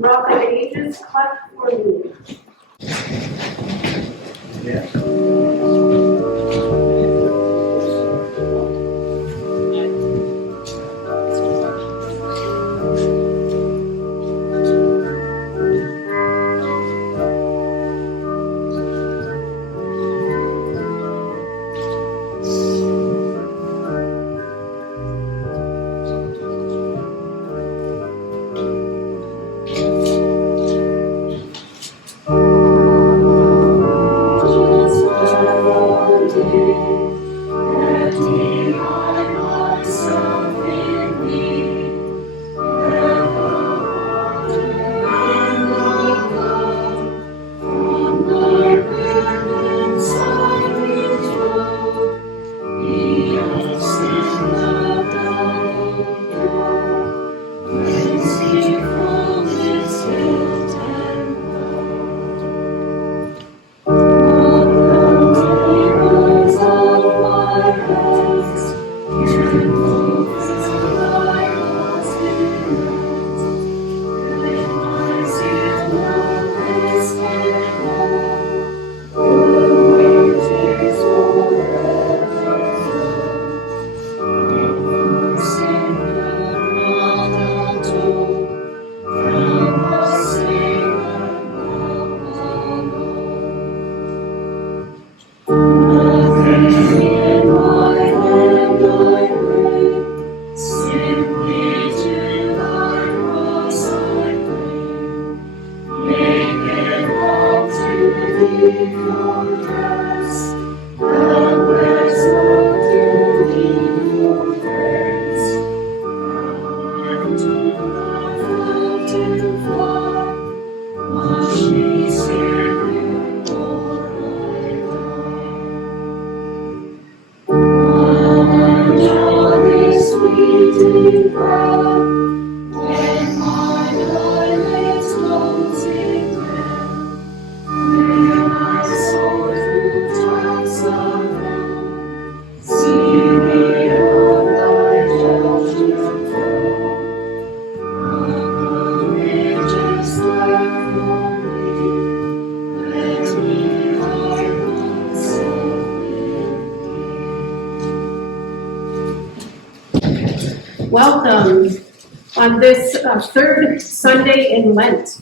Rock of Ages, cleft for me. Welcome on this third Sunday in Lent.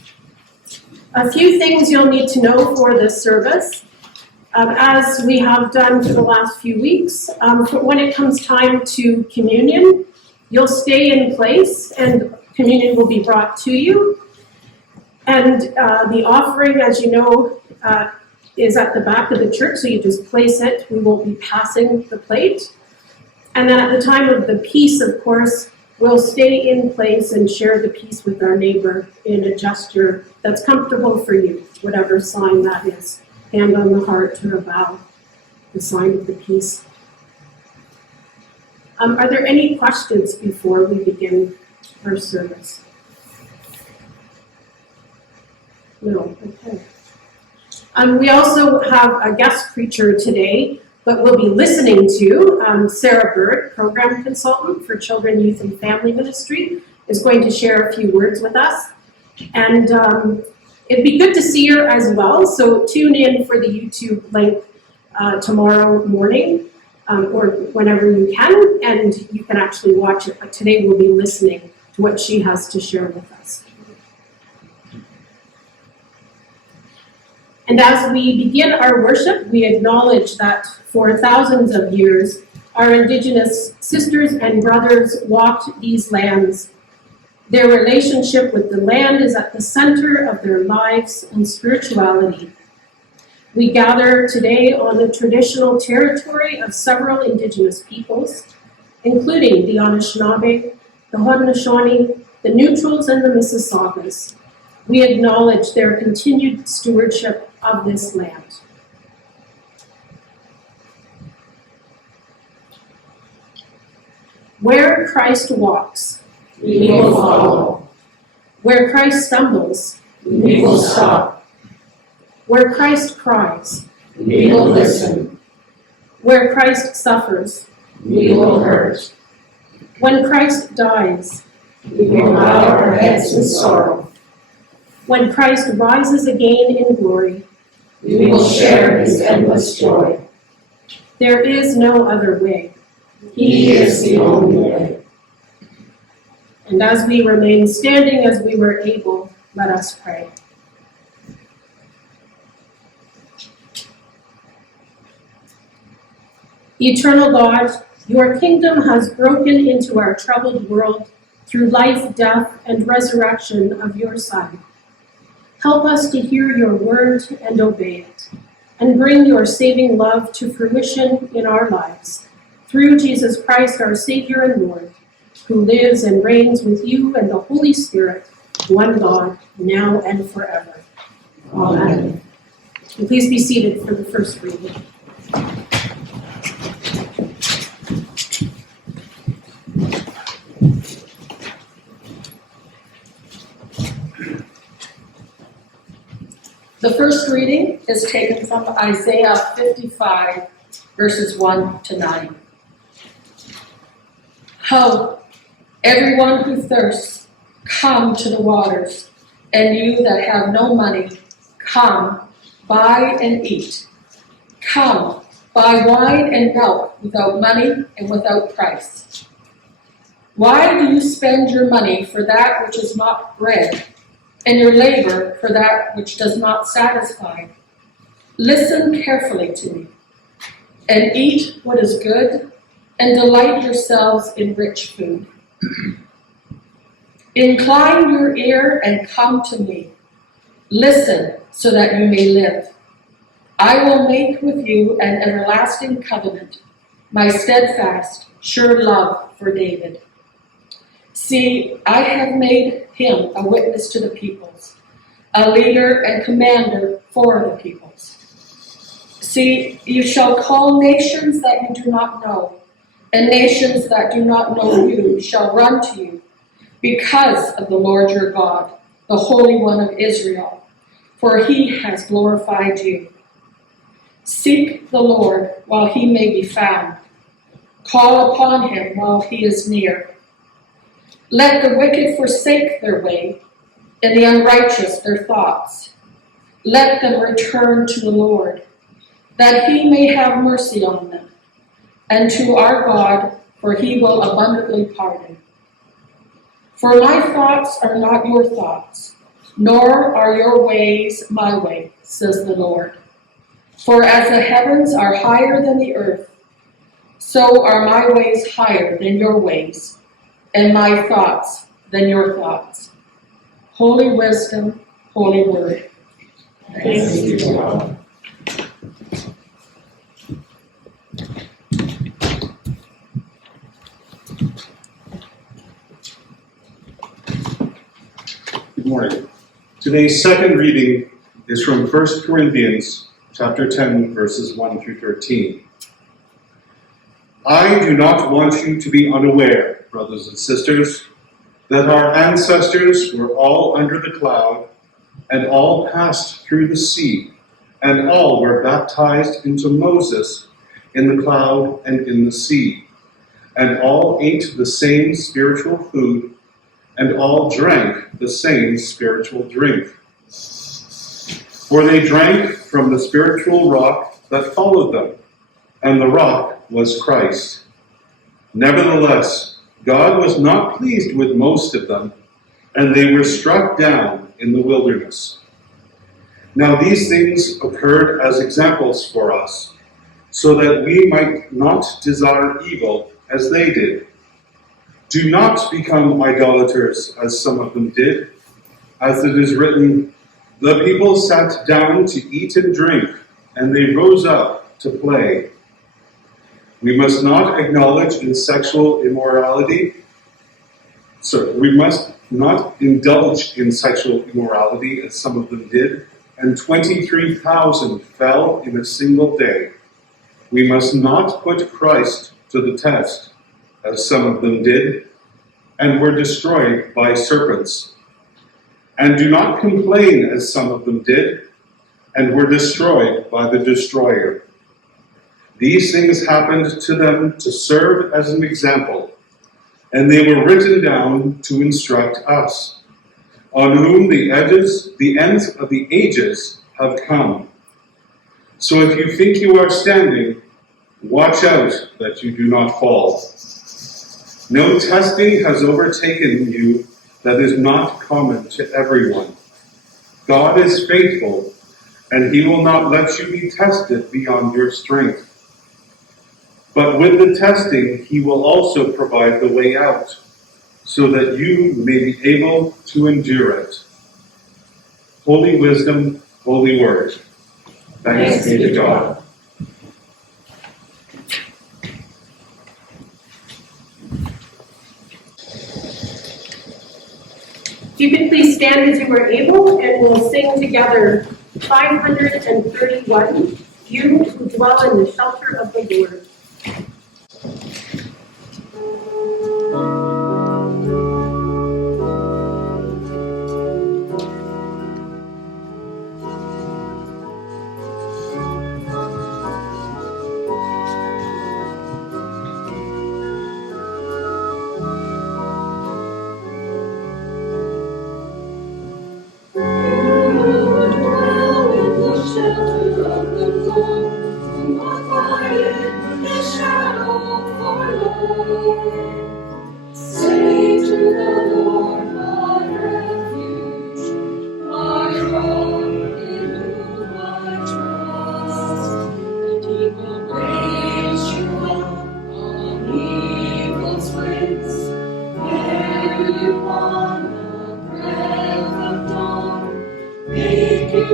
A few things you'll need to know for this service. As we have done for the last few weeks, when it comes time to communion, you'll stay in place and communion will be brought to you. And the offering, as you know, is at the back of the church, so you just place it. We won't be passing the plate. And then at the time of the peace, of course, we'll stay in place and share the peace with our neighbor in a gesture that's comfortable for you, whatever sign that is. Hand on the heart or a bow, the sign of the peace. Are there any questions before we begin our service? No, okay. We also have a guest preacher today, but we'll be listening to Sarah Byrd, program consultant for Children, Youth, and Family Ministry, is going to share a few words with us. And it'd be good to see her as well, so tune in for the YouTube link tomorrow morning or whenever you can, and you can actually watch it. But today we'll be listening to what she has to share with us. And as we begin our worship, we acknowledge that for thousands of years, our Indigenous sisters and brothers walked these lands. Their relationship with the land is at the center of their lives and spirituality. We gather today on the traditional territory of several Indigenous peoples, including the Anishinaabe, the Haudenosaunee, the Neutrals, and the Mississaugas. We acknowledge their continued stewardship of this land. Where Christ walks, we will follow. Where Christ stumbles, we will stop. Where Christ cries, we will listen. Where Christ suffers, we will hurt. When Christ dies, we will bow our heads in sorrow. When Christ rises again in glory, We will share his endless joy. there is no other way. He is the only way. And as we remain standing as we were able, let us pray. Eternal God, your kingdom has broken into our troubled world through life, death, and resurrection of your Son. Help us to hear your word and obey it, and bring your saving love to fruition in our lives. Through Jesus Christ, our Savior and Lord, who lives and reigns with you and the Holy Spirit, one God, now and forever. Amen. And please be seated for the first reading. The first reading is taken from Isaiah 55, verses 1 to 9. Ho, everyone who thirsts, come to the waters, and you that have no money, come, buy and eat. Come, buy wine and milk without money and without price. Why do you spend your money for that which is not bread, and your labor for that which does not satisfy? Listen carefully to me, and eat what is good, and delight yourselves in rich food. Incline your ear and come to me. Listen so that you may live. I will make with you an everlasting covenant, my steadfast, sure love for David. See, I have made him a witness to the peoples, a leader and commander for the peoples. See, you shall call nations that you do not know, and nations that do not know you shall run to you, because of the Lord your God, the Holy One of Israel, for he has glorified you. Seek the Lord while he may be found. Call upon him while he is near. Let the wicked forsake their way, and the unrighteous their thoughts. Let them return to the Lord, that he may have mercy on them, and to our God, for he will abundantly pardon. For my thoughts are not your thoughts, nor are your ways my ways, says the Lord. For as the heavens are higher than the earth, so are my ways higher than your ways, and my thoughts than your thoughts. Holy wisdom, holy word. Thanks be to God. Good morning. Today's second reading is from 1 Corinthians chapter 10, verses 1 through 13. I do not want you to be unaware, brothers and sisters, that our ancestors were all under the cloud, and all passed through the sea, and all were baptized into Moses in the cloud and in the sea, and all ate the same spiritual food, and all drank the same spiritual drink. For they drank from the spiritual rock that followed them, and the rock was Christ. Nevertheless, God was not pleased with most of them, and they were struck down in the wilderness. Now these things occurred as examples for us, so that we might not desire evil as they did. Do not become idolaters, as some of them did. As it is written, the people sat down to eat and drink, and they rose up to play. We must not acknowledge in sexual immorality. We must not indulge in sexual immorality, as some of them did, and 23,000 fell in a single day. We must not put Christ to the test, as some of them did, and were destroyed by serpents. And do not complain, as some of them did, and were destroyed by the destroyer. These things happened to them to serve as an example, and they were written down to instruct us, on whom the ends of the ages have come. So if you think you are standing, watch out that you do not fall. No testing has overtaken you that is not common to everyone. God is faithful, and he will not let you be tested beyond your strength. But with the testing, he will also provide the way out, so that you may be able to endure it. Holy wisdom, holy word. Thanks be to God. If you can please stand as you are able, and we'll sing together 531, You Who Dwell in the Shelter of the Lord.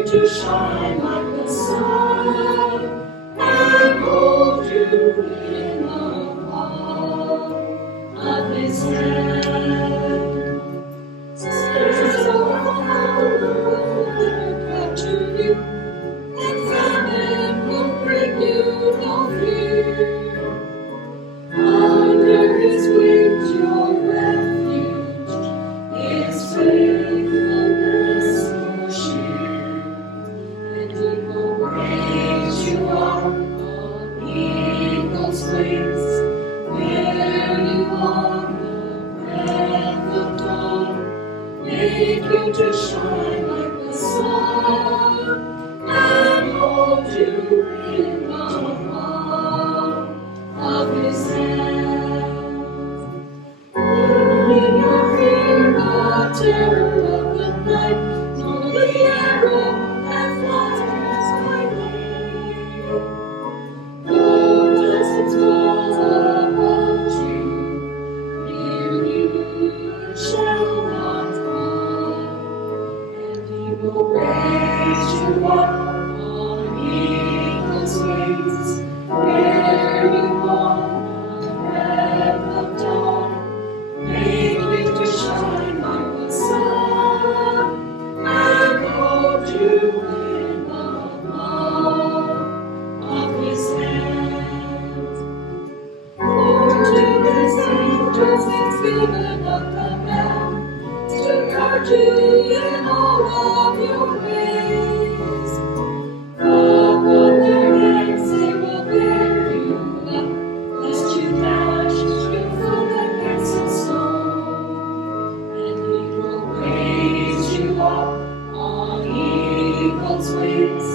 To shine like the sun and hold you in the palm of his hand. Sisters of love, come to you, and famine will bring you no fear. Under his wings your refuge is faithfulness your shield. He will raise you up on eagle's wings, bear you on the breath of dawn, make you to shine like the sun, and hold you in the palm of his hand. When you fear the terror of the night, nor the arrow that flies by day. Though blessings fall upon you, near you shall not come. And he will raise you up on eagle's wings, bear you on the breath of dawn, make you to shine like the sun, and hold you in the palm of his hand. For to his angels he's given a command to guard you in all of your ways. Up on their heads they will bear you up, lest you dash your foot against a stone. And he will raise you up on eagle's wings,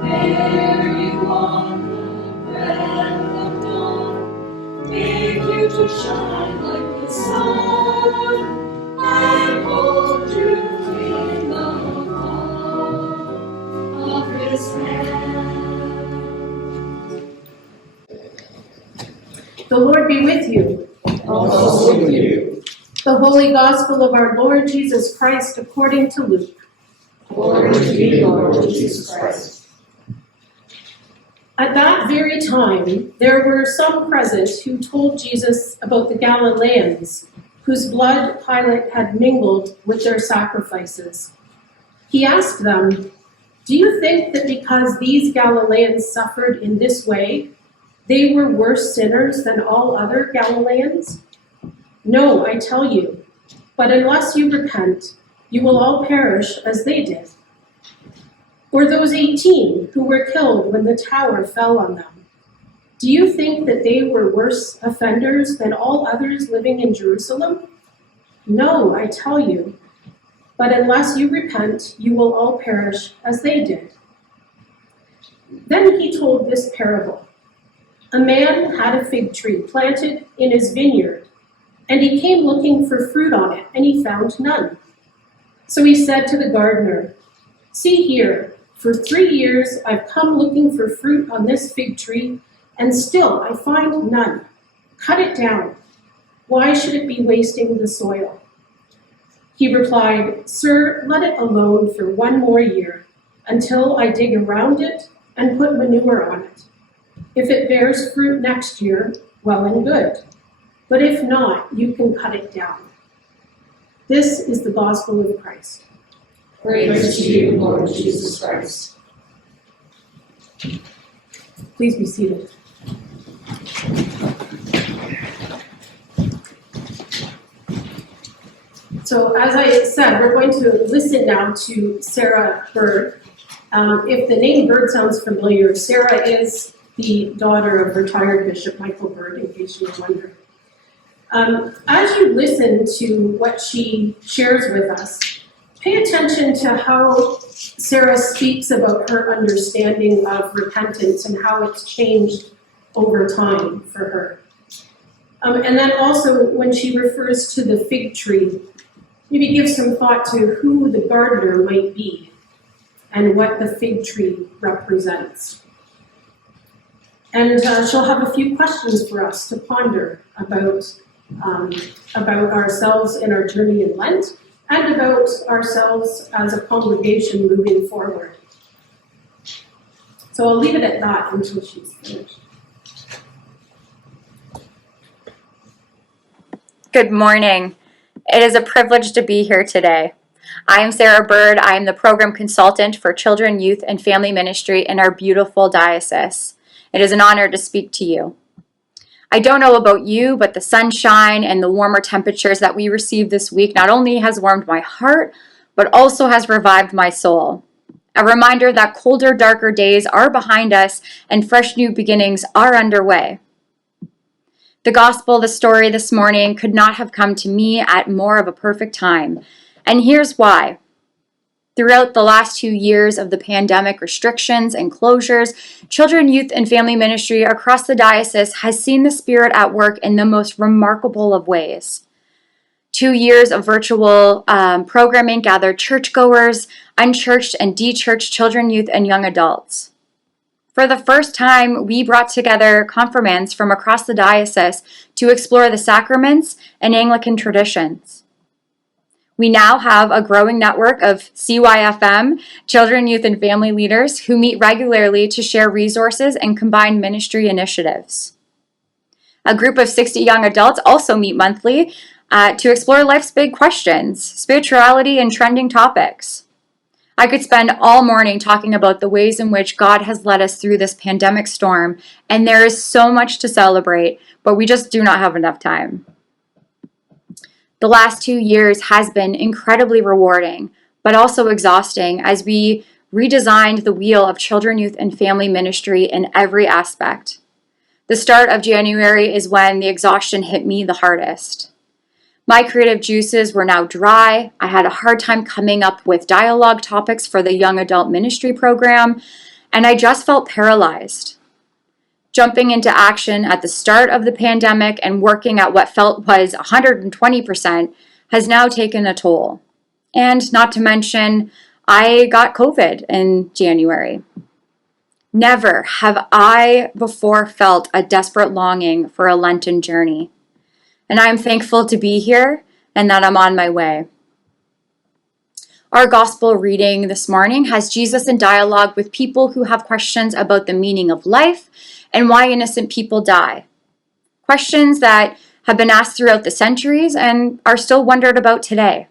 bear you on the breath of dawn, make you to shine like the sun, and hold you in the palm of his hand. The Lord be with you. Also with you, The Holy Gospel of our Lord Jesus Christ according to Luke. glory to you, Lord Jesus Christ. At that very time, there were some present who told Jesus about the Galileans, whose blood Pilate had mingled with their sacrifices. He asked them, "Do you think that because these Galileans suffered in this way, they were worse sinners than all other Galileans? No, I tell you, but unless you repent, you will all perish as they did. Or those 18 who were killed when the tower fell on them, do you think that they were worse offenders than all others living in Jerusalem? No, I tell you. But unless you repent, you will all perish as they did." Then he told this parable. A man had a fig tree planted in his vineyard, and he came looking for fruit on it, and he found none. So he said to the gardener, "See here, for 3 years I've come looking for fruit on this fig tree, and still I find none. Cut it down. Why should it be wasting the soil?" He replied, "Sir, let it alone for 1 more year, until I dig around it and put manure on it. If it bears fruit next year, well and good. But if not, you can cut it down." This is the gospel of Christ. Praise to you, Lord Jesus Christ. Please be seated. So as I said, we're going to listen now to Sarah Byrd. If the name Byrd sounds familiar, Sarah is the daughter of retired Bishop Michael Byrd, in case you were wondering. As you listen to what she shares with us, pay attention to how Sarah speaks about her understanding of repentance and how it's changed over time for her. And then also when she refers to the fig tree, maybe give some thought to who the gardener might be and what the fig tree represents. And she'll have a few questions for us to ponder about ourselves in our journey in Lent and about ourselves as a congregation moving forward. So I'll leave it at that until she's finished. Good morning. It is a privilege to be here today. I am Sarah Byrd. I am the program consultant for Children, Youth, and Family Ministry in our beautiful diocese. It is an honor to speak to you. I don't know about you, but the sunshine and the warmer temperatures that we received this week not only has warmed my heart, but also has revived my soul. A reminder that colder, darker days are behind us and fresh new beginnings are underway. The gospel, the story this morning could not have come to me at more of a perfect time. And here's why. Throughout the last 2 years of the pandemic restrictions and closures, Children, Youth, and Family Ministry across the diocese has seen the Spirit at work in the most remarkable of ways. 2 years of virtual programming gathered churchgoers, unchurched and de-churched children, youth, and young adults. For the first time, we brought together confirmands from across the diocese to explore the sacraments and Anglican traditions. We now have a growing network of CYFM, Children, Youth, and Family leaders who meet regularly to share resources and combine ministry initiatives. A group of 60 young adults also meet monthly to explore life's big questions, spirituality, and trending topics. I could spend all morning talking about the ways in which God has led us through this pandemic storm, and there is so much to celebrate, but we just do not have enough time. The last 2 years has been incredibly rewarding, but also exhausting as we redesigned the wheel of children, youth, and family ministry in every aspect. The start of January is when the exhaustion hit me the hardest. My creative juices were now dry. I had a hard time coming up with dialogue topics for the young adult ministry program, and I just felt paralyzed. Jumping into action at the start of the pandemic and working at what felt was 120% has now taken a toll. And not to mention, I got COVID in January. Never have I before felt a desperate longing for a Lenten journey. And I am thankful to be here and that I'm on my way. Our gospel reading this morning has Jesus in dialogue with people who have questions about the meaning of life and why innocent people die. Questions that have been asked throughout the centuries and are still wondered about today.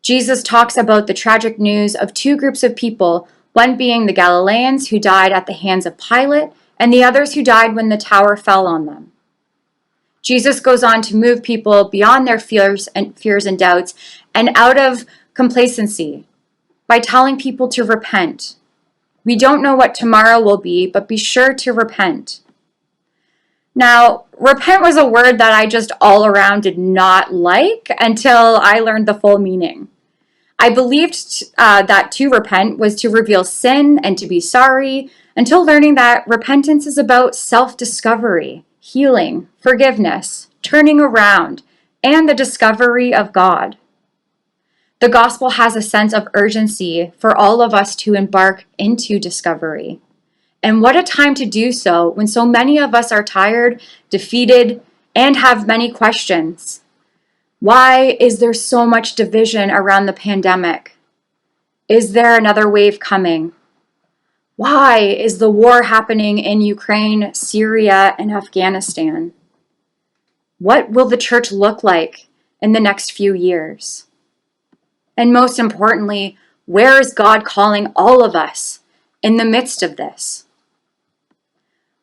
Jesus talks about the tragic news of 2 groups of people, one being the Galileans who died at the hands of Pilate, and the others who died when the tower fell on them. Jesus goes on to move people beyond their fears and doubts and out of complacency by telling people to repent. We don't know what tomorrow will be, but be sure to repent. Now, repent was a word that I just all around did not like until I learned the full meaning. I believed that to repent was to reveal sin and to be sorry, until learning that repentance is about self-discovery, healing, forgiveness, turning around, and the discovery of God. The gospel has a sense of urgency for all of us to embark into discovery. And what a time to do so when so many of us are tired, defeated, and have many questions. Why is there so much division around the pandemic? Is there another wave coming? Why is the war happening in Ukraine, Syria, and Afghanistan? What will the church look like in the next few years? And most importantly, where is God calling all of us in the midst of this?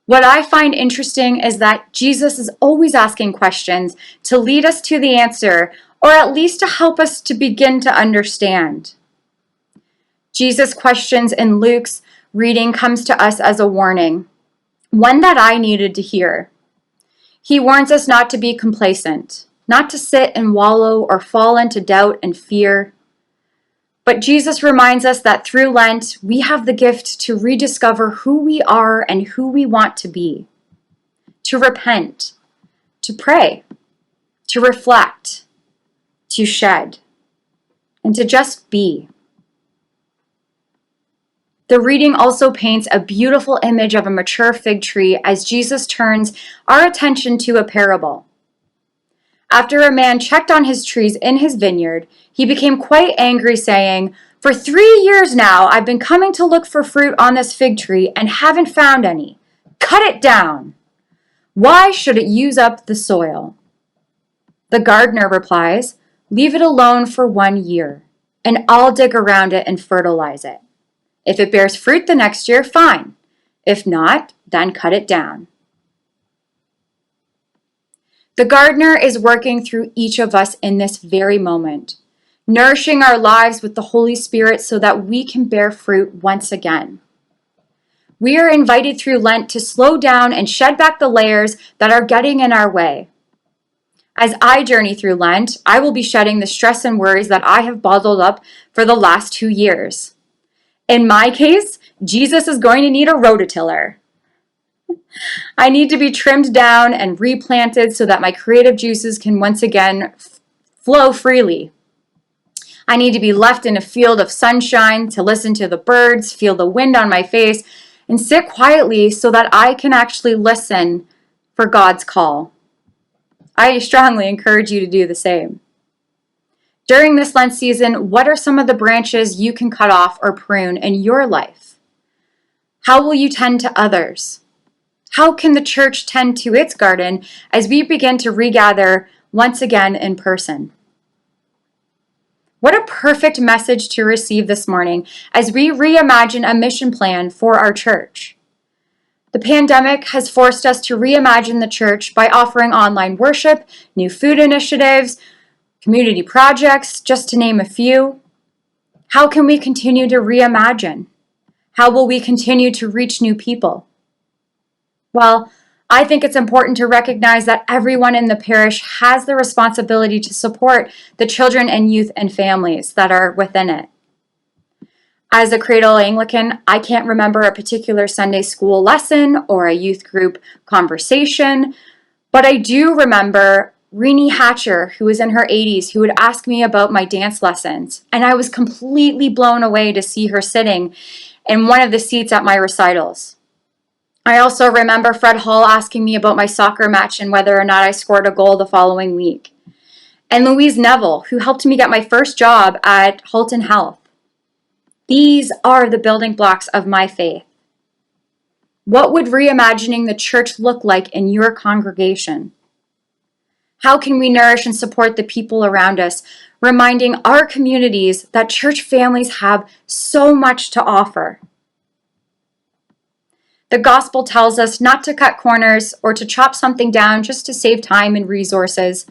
What I find interesting is that Jesus is always asking questions to lead us to the answer, or at least to help us to begin to understand. Jesus' questions in Luke's reading comes to us as a warning, one that I needed to hear. He warns us not to be complacent, not to sit and wallow or fall into doubt and fear. But Jesus reminds us that through Lent, we have the gift to rediscover who we are and who we want to be, to repent, to pray, to reflect, to shed, and to just be. The reading also paints a beautiful image of a mature fig tree as Jesus turns our attention to a parable. After a man checked on his trees in his vineyard, he became quite angry, saying, "For 3 years now I've been coming to look for fruit on this fig tree and haven't found any. Cut it down. Why should it use up the soil?" The gardener replies, "Leave it alone for 1 year, and I'll dig around it and fertilize it. If it bears fruit the next year, fine. If not, then cut it down." The gardener is working through each of us in this very moment, nourishing our lives with the Holy Spirit so that we can bear fruit once again. We are invited through Lent to slow down and shed back the layers that are getting in our way. As I journey through Lent, I will be shedding the stress and worries that I have bottled up for the last 2 years. In my case, Jesus is going to need a rototiller. I need to be trimmed down and replanted so that my creative juices can once again flow freely. I need to be left in a field of sunshine to listen to the birds, feel the wind on my face, and sit quietly so that I can actually listen for God's call. I strongly encourage you to do the same. During this Lent season, what are some of the branches you can cut off or prune in your life? How will you tend to others? How can the church tend to its garden as we begin to regather once again in person? What a perfect message to receive this morning as we reimagine a mission plan for our church. The pandemic has forced us to reimagine the church by offering online worship, new food initiatives, community projects, just to name a few. How can we continue to reimagine? How will we continue to reach new people? Well, I think it's important to recognize that everyone in the parish has the responsibility to support the children and youth and families that are within it. As a cradle Anglican, I can't remember a particular Sunday school lesson or a youth group conversation, but I do remember Renee Hatcher, who was in her 80s, who would ask me about my dance lessons, and I was completely blown away to see her sitting in one of the seats at my recitals. I also remember Fred Hall asking me about my soccer match and whether or not I scored a goal the following week. And Louise Neville, who helped me get my first job at Halton Health. These are the building blocks of my faith. What would reimagining the church look like in your congregation? How can we nourish and support the people around us, reminding our communities that church families have so much to offer? The gospel tells us not to cut corners or to chop something down just to save time and resources.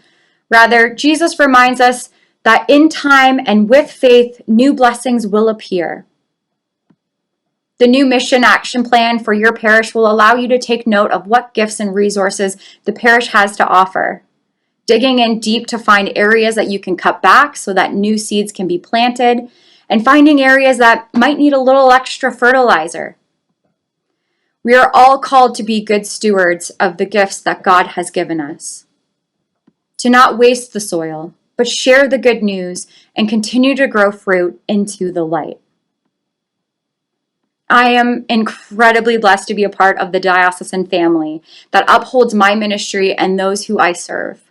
Rather, Jesus reminds us that in time and with faith, new blessings will appear. The new mission action plan for your parish will allow you to take note of what gifts and resources the parish has to offer. digging in deep to find areas that you can cut back so that new seeds can be planted, and finding areas that might need a little extra fertilizer. We are all called to be good stewards of the gifts that God has given us, to not waste the soil, but share the good news and continue to grow fruit into the light. I am incredibly blessed to be a part of the diocesan family that upholds my ministry and those who I serve.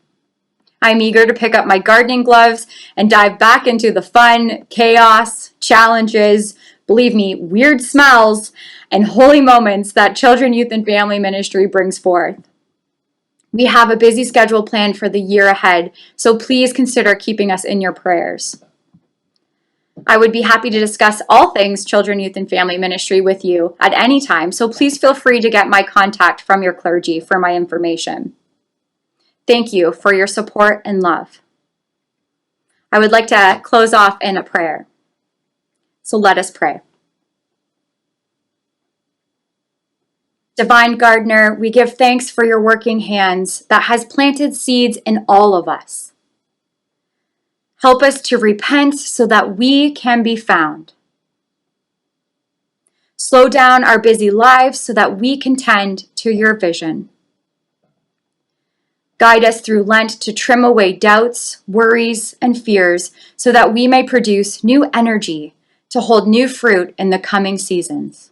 I'm eager to pick up my gardening gloves and dive back into the fun, chaos, challenges, believe me, weird smells, and holy moments that children, youth, and family ministry brings forth. We have a busy schedule planned for the year ahead, so please consider keeping us in your prayers. I would be happy to discuss all things children, youth, and family ministry with you at any time, so please feel free to get my contact from your clergy for my information. Thank you for your support and love. I would like to close off in a prayer. So let us pray. Divine Gardener, we give thanks for your working hands that has planted seeds in all of us. Help us to repent so that we can be found. Slow down our busy lives so that we can tend to your vision. Guide us through Lent to trim away doubts, worries, and fears so that we may produce new energy to hold new fruit in the coming seasons.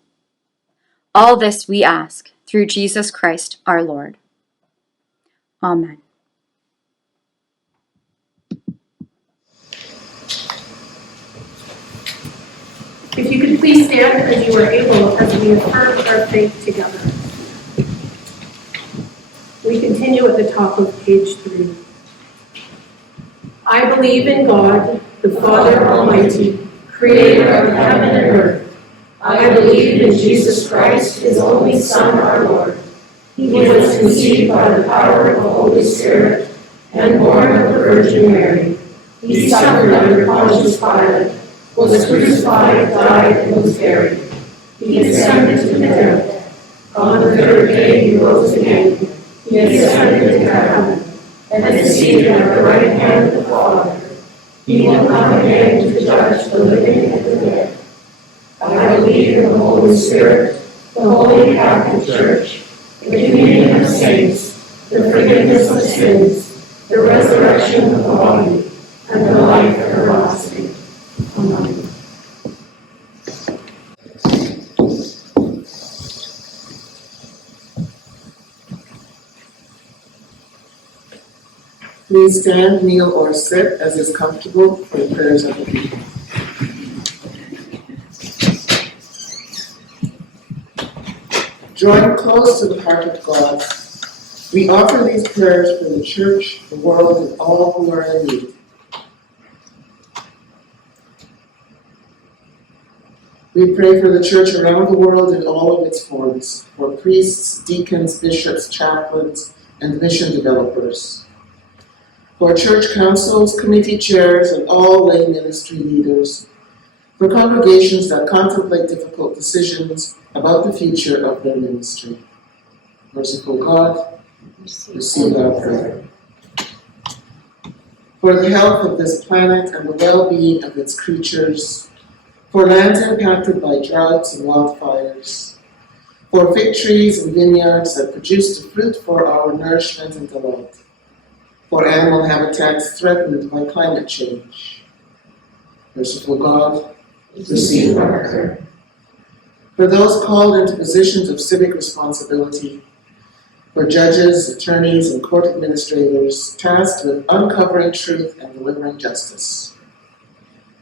All this we ask through Jesus Christ our Lord. Amen. If you could please stand as you are able as we affirm our faith together. We continue at the top of page 3. I believe in God, the Father Almighty, creator of heaven and earth. I believe in Jesus Christ, his only Son, our Lord. He was conceived by the power of the Holy Spirit and born of the Virgin Mary. He suffered under Pontius Pilate, was crucified, died, and was buried. He descended to the dead. On the third day he rose again. He ascended into heaven, and is seated at the right hand of the Father. He will come again to judge the living and the dead. I believe in the Holy Spirit, the Holy Catholic Church, the communion of saints, the forgiveness of sins, the resurrection of the body, and the life everlasting. Amen. Please stand, kneel, or sit as is comfortable for the prayers of the people. Drawing close to the heart of God, we offer these prayers for the Church, the world, and all who are in need. We pray for the Church around the world in all of its forms, for priests, deacons, bishops, chaplains, and mission developers. For church councils, committee chairs, and all lay ministry leaders, for congregations that contemplate difficult decisions about the future of their ministry. Merciful God, receive our prayer. For the health of this planet and the well-being of its creatures, for lands impacted by droughts and wildfires, for fig trees and vineyards that produce the fruit for our nourishment and delight, for animal habitats threatened by climate change. Merciful God, receive our prayer. For those called into positions of civic responsibility, for judges, attorneys, and court administrators tasked with uncovering truth and delivering justice,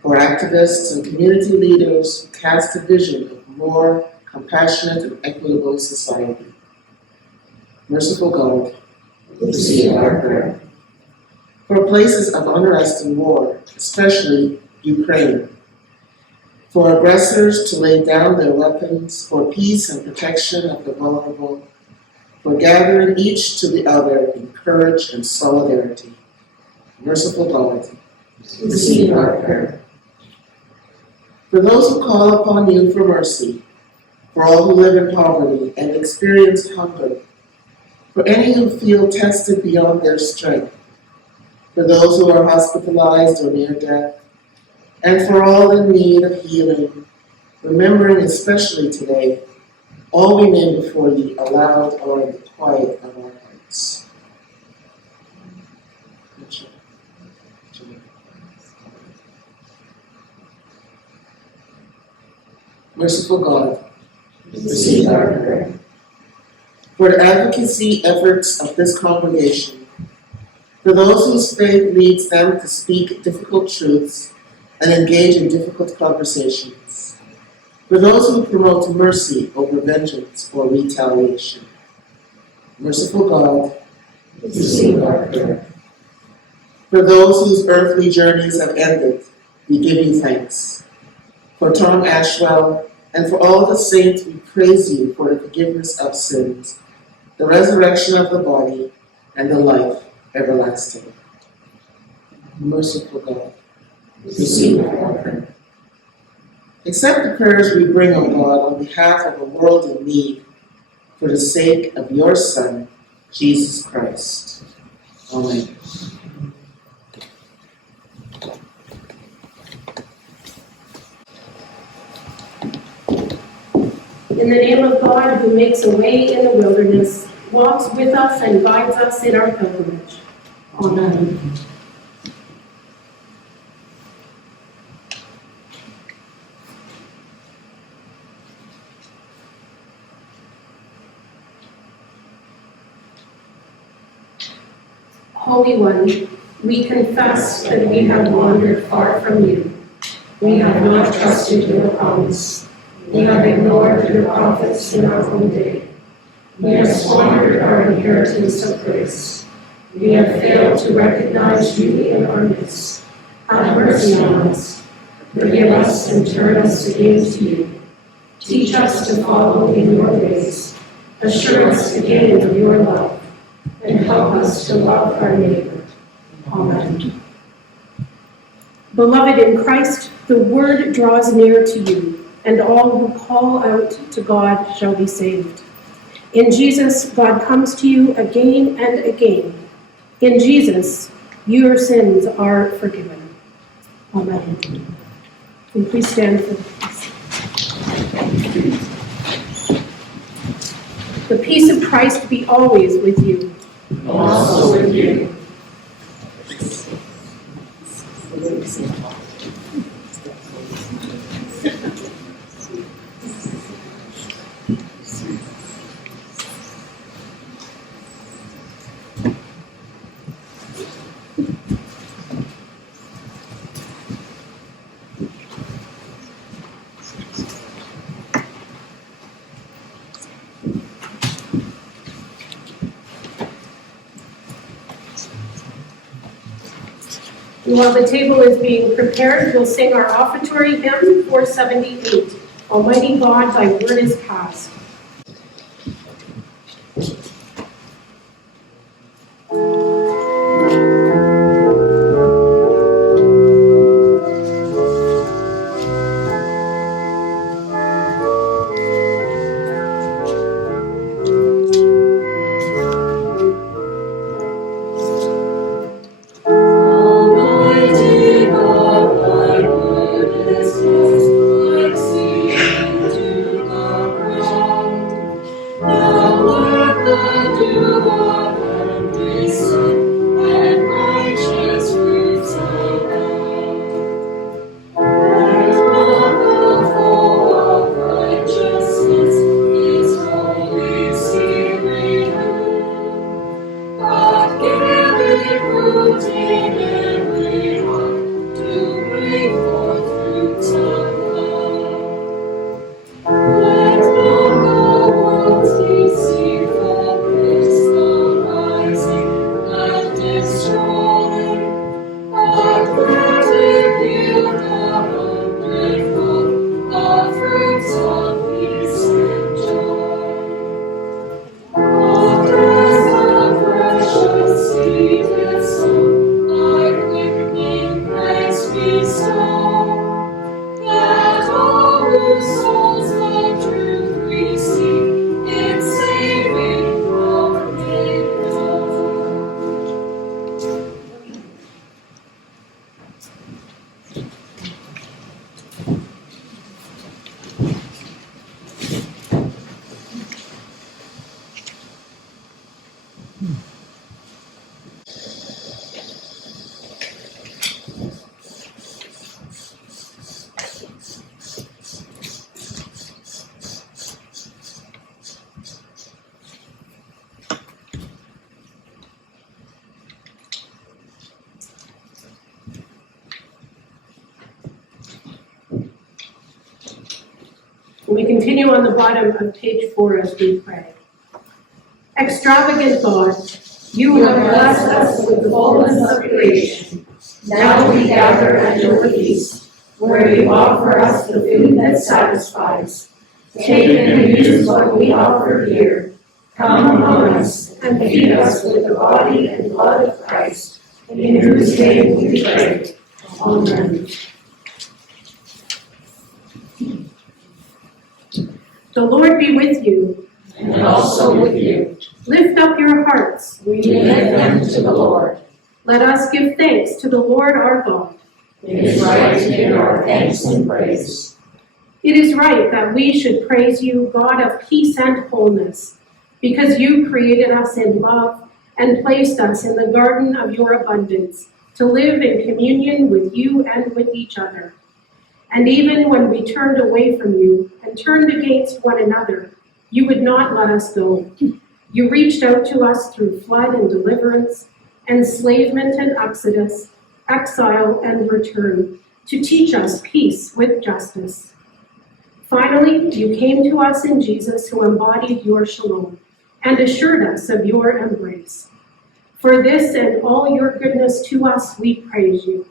for activists and community leaders who cast a vision of a more compassionate and equitable society. Merciful God, receive our prayer. For places of unrest and war, especially Ukraine, for aggressors to lay down their weapons, for peace and protection of the vulnerable, for gathering each to the other in courage and solidarity. Merciful God, receive our prayer. For those who call upon you for mercy, for all who live in poverty and experience hunger, for any who feel tested beyond their strength, for those who are hospitalized or near death, and for all in need of healing, remembering especially today all we name before you aloud or in the quiet of our hearts. Merciful God, receive our prayer. For the advocacy efforts of this congregation, for those whose faith leads them to speak difficult truths and engage in difficult conversations, for those who promote mercy over vengeance or retaliation. Merciful God, receive our prayer. For those whose earthly journeys have ended, we give you thanks. For Tom Ashwell and for all the saints, we praise you for the forgiveness of sins, the resurrection of the body, and the life everlasting. Merciful God, receive our prayer. Accept the prayers we bring, O God, on behalf of a world in need, for the sake of your Son, Jesus Christ. Amen. In the name of God, who makes a way in the wilderness, walks with us and guides us in our pilgrimage. Amen. Holy One, we confess that we have wandered far from you. We have not trusted your promise. We have ignored your prophets in our own day. We have squandered our inheritance of grace. We have failed to recognize you in our midst. Have mercy on us. Forgive us and turn us again to you. Teach us to follow in your ways. Assure us again of your love. And help us to love our neighbor. Amen. Beloved in Christ, the word draws near to you, and all who call out to God shall be saved. In Jesus, God comes to you again and again. In Jesus, your sins are forgiven. Amen. And please stand for the peace. The peace of Christ be always with you. And also with you. While the table is being prepared, we'll sing our offertory hymn, 478. Almighty God, thy word is past. Thank you. And we continue on the bottom of page 4 as we pray. Extravagant God, You have blessed us with the fullness of creation. Now we gather at your feast, where you offer us the food that satisfies. Take and use what we offer here. Come among us and feed us with the body and blood of Christ, in whose name we pray. Amen. The Lord be with you. And also with you. Lift up your hearts. We lift them to the Lord. Let us give thanks to the Lord our God. It is right to give our thanks and praise. It is right that we should praise you, God of peace and wholeness, because you created us in love and placed us in the garden of your abundance to live in communion with you and with each other. And even when we turned away from you and turned against one another, you would not let us go. You reached out to us through flood and deliverance, enslavement and exodus, exile and return, to teach us peace with justice. Finally, you came to us in Jesus, who embodied your shalom and assured us of your embrace. For this and all your goodness to us, we praise you.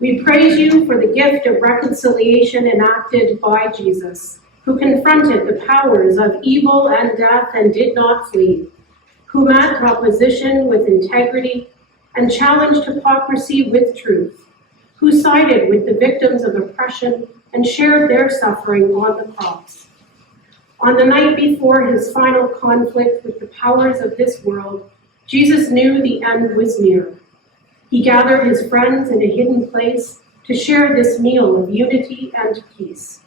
We praise you for the gift of reconciliation enacted by Jesus, who confronted the powers of evil and death and did not flee, who met opposition with integrity and challenged hypocrisy with truth, who sided with the victims of oppression and shared their suffering on the cross. On the night before his final conflict with the powers of this world, Jesus knew the end was near. He gathered his friends in a hidden place to share this meal of unity and peace.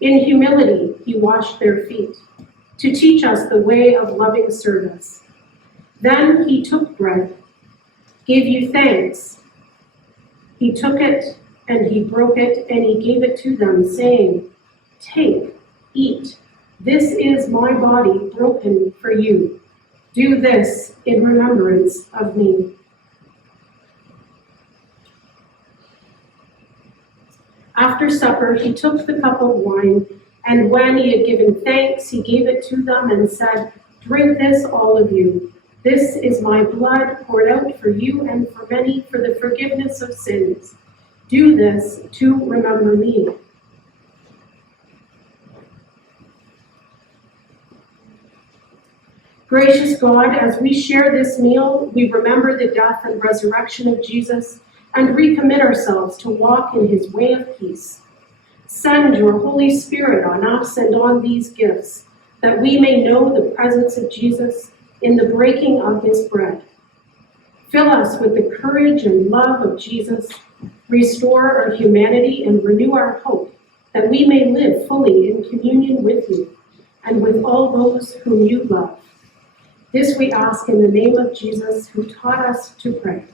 In humility, he washed their feet to teach us the way of loving service. Then he took bread, gave you thanks. He took it and he broke it and he gave it to them, saying, "Take, eat. This is my body broken for you. Do this in remembrance of me." After supper, he took the cup of wine, and when he had given thanks, he gave it to them and said, "Drink this, all of you. This is my blood poured out for you and for many for the forgiveness of sins. Do this to remember me." Gracious God, as we share this meal, we remember the death and resurrection of Jesus and recommit ourselves to walk in his way of peace. Send your Holy Spirit on us and on these gifts, that we may know the presence of Jesus in the breaking of his bread. Fill us with the courage and love of Jesus, restore our humanity and renew our hope, that we may live fully in communion with you and with all those whom you love. This we ask in the name of Jesus, who taught us to pray.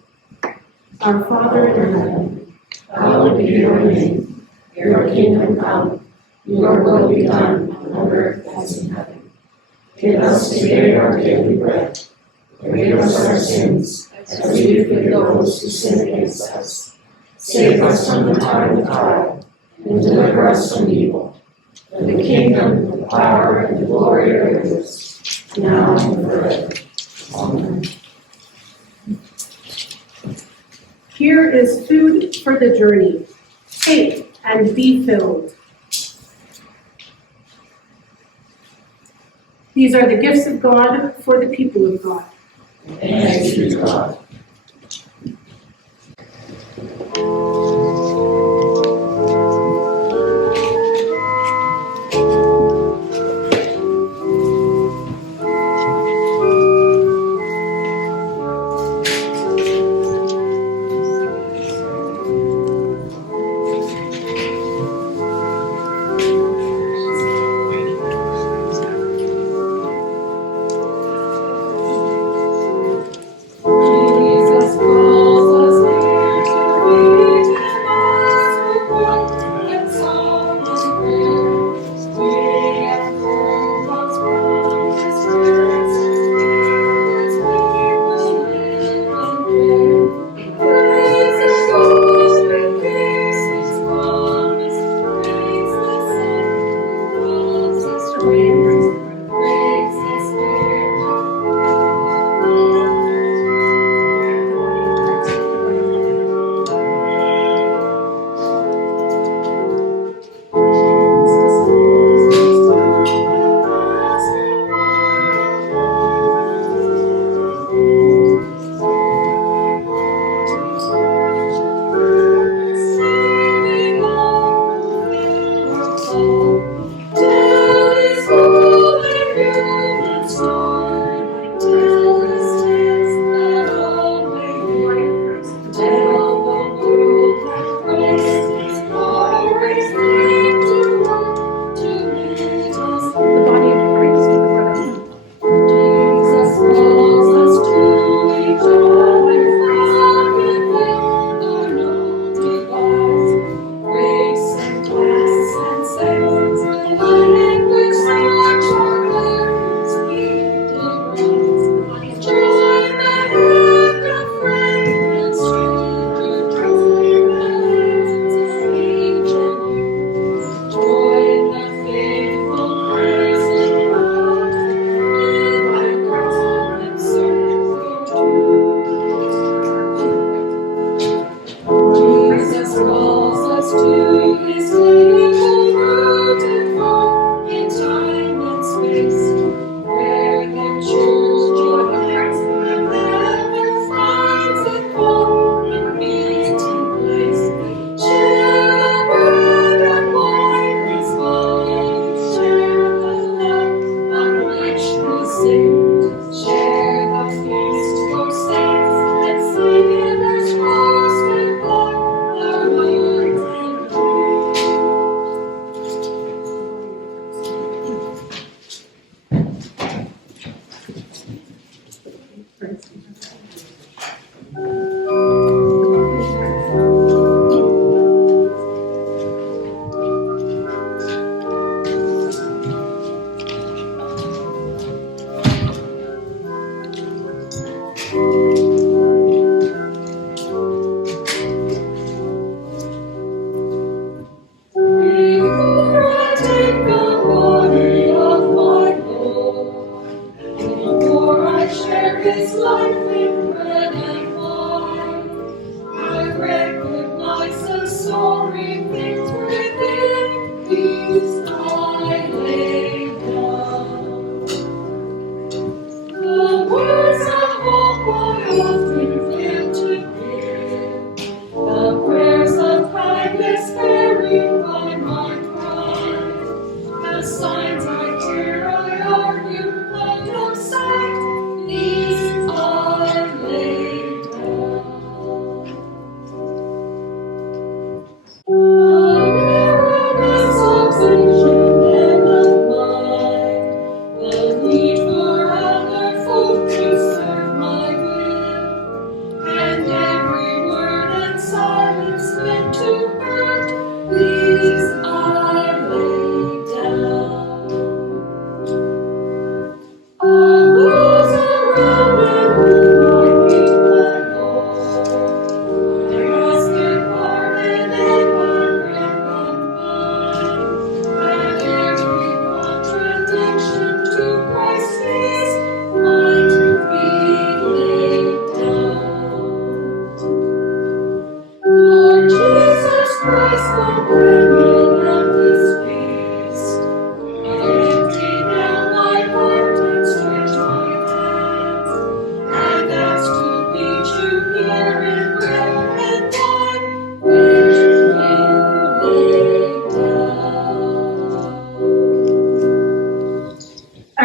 Our Father in heaven, Hallowed be your name. Your kingdom come. Your will be done on earth as in heaven. Give us today our daily bread. Forgive us our sins, as we forgive those who sin against us. Save us from the time of trial, and deliver us from evil. For the kingdom, the power, and the glory are yours, now and forever. Amen. here is food for the journey. Take and be filled. These are the gifts of God for the people of God. Thanks be to God. Jesus calls us near to meet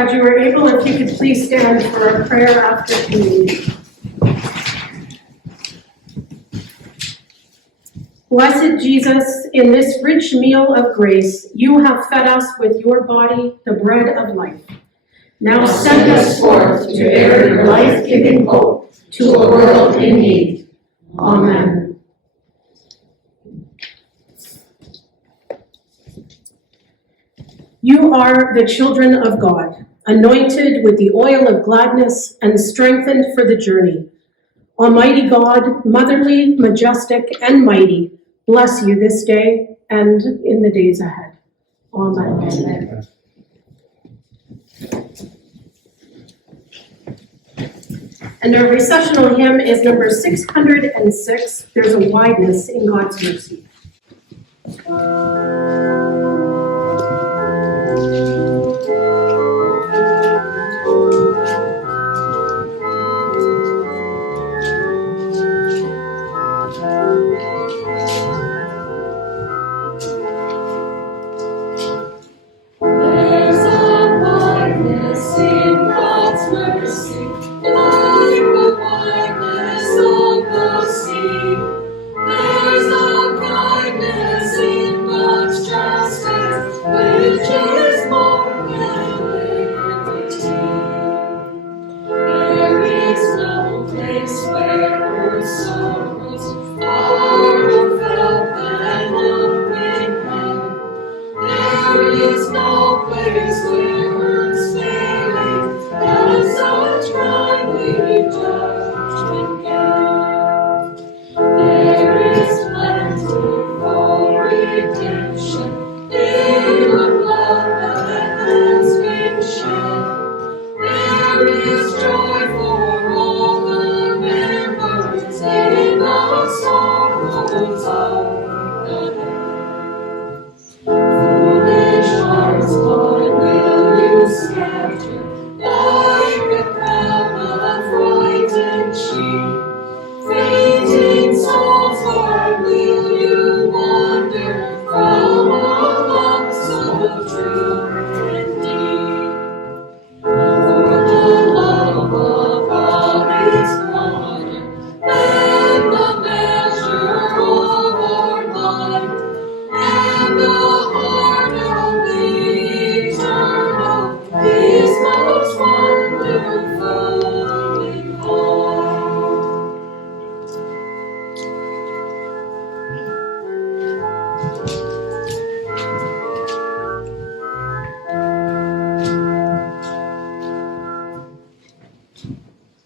glad you were able. If you could please stand for a prayer after communion. Blessed Jesus, in this rich meal of grace, you have fed us with your body, the bread of life. Now send us forth to bear your life-giving hope to a world in need. Amen. You are the children of God, anointed with the oil of gladness and strengthened for the journey. Almighty God, motherly, majestic, and mighty, bless you this day and in the days ahead. Amen. Amen. And our recessional hymn is number 606, There's a Wideness in God's Mercy.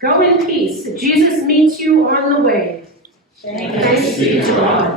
Go in peace. Jesus meets you on the way. Thanks be to God.